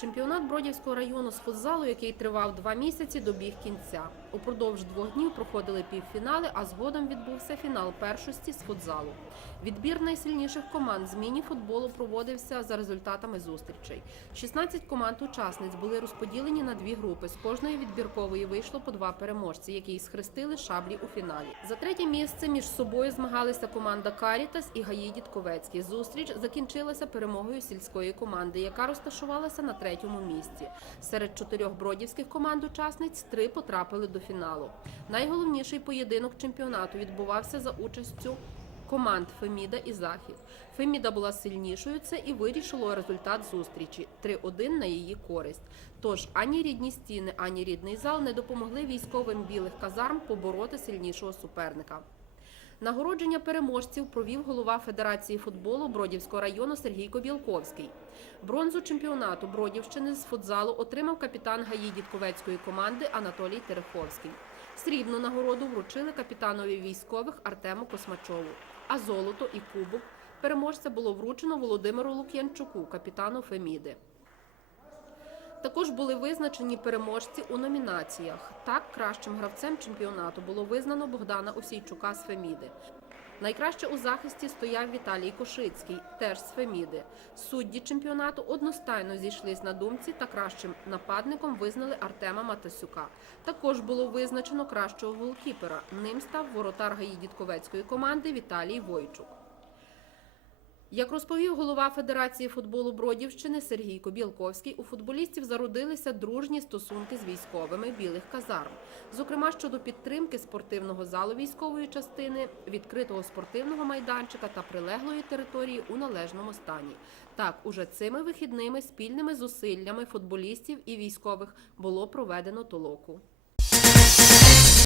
Чемпіонат Бродівського району з футзалу, який тривав два місяці, добіг кінця. Упродовж двох днів проходили півфінали, а згодом відбувся фінал першості з футзалу. Відбір найсильніших команд з міні-футболу проводився за результатами зустрічей. 16 команд-учасниць були розподілені на дві групи. З кожної відбіркової вийшло по два переможці, які схрестили шаблі у фіналі. За третє місце між собою змагалися команда Карітас і Гаї Дідковецький. Зустріч закінчилася перемогою сільської команди, яка розташувалася на третьому місці. Серед чотирьох бродівських команд-учасниць три потрапили до фіналу. Найголовніший поєдинок чемпіонату відбувався за участю команд Феміда і Захід. Феміда була сильнішою, це і вирішило результат зустрічі 3-1 на її користь. Тож ані рідні стіни, ані рідний зал не допомогли військовим білих казарм побороти сильнішого суперника. Нагородження переможців провів голова Федерації футболу Бродівського району Сергій Кобілковський. Бронзу чемпіонату Бродівщини з футзалу отримав капітан ГАІ Дідковецької команди Анатолій Тереховський. Срібну нагороду вручили капітанові військових Артему Космачову, а золото і кубок переможця було вручено Володимиру Лук'янчуку, капітану Феміди. Також були визначені переможці у номінаціях. Так, кращим гравцем чемпіонату було визнано Богдана Осійчука з Феміди. Найкраще у захисті стояв Віталій Кошицький, теж з Феміди. Судді чемпіонату одностайно зійшлись на думці та кращим нападником визнали Артема Матасюка. Також було визначено кращого голкіпера. Ним став воротар ГАІ Дідковецької команди Віталій Войчук. Як розповів голова Федерації футболу Бродівщини Сергій Кобілковський, у футболістів зародилися дружні стосунки з військовими білих казарм, зокрема щодо підтримки спортивного залу військової частини, відкритого спортивного майданчика та прилеглої території у належному стані. Так, уже цими вихідними спільними зусиллями футболістів і військових було проведено толоку.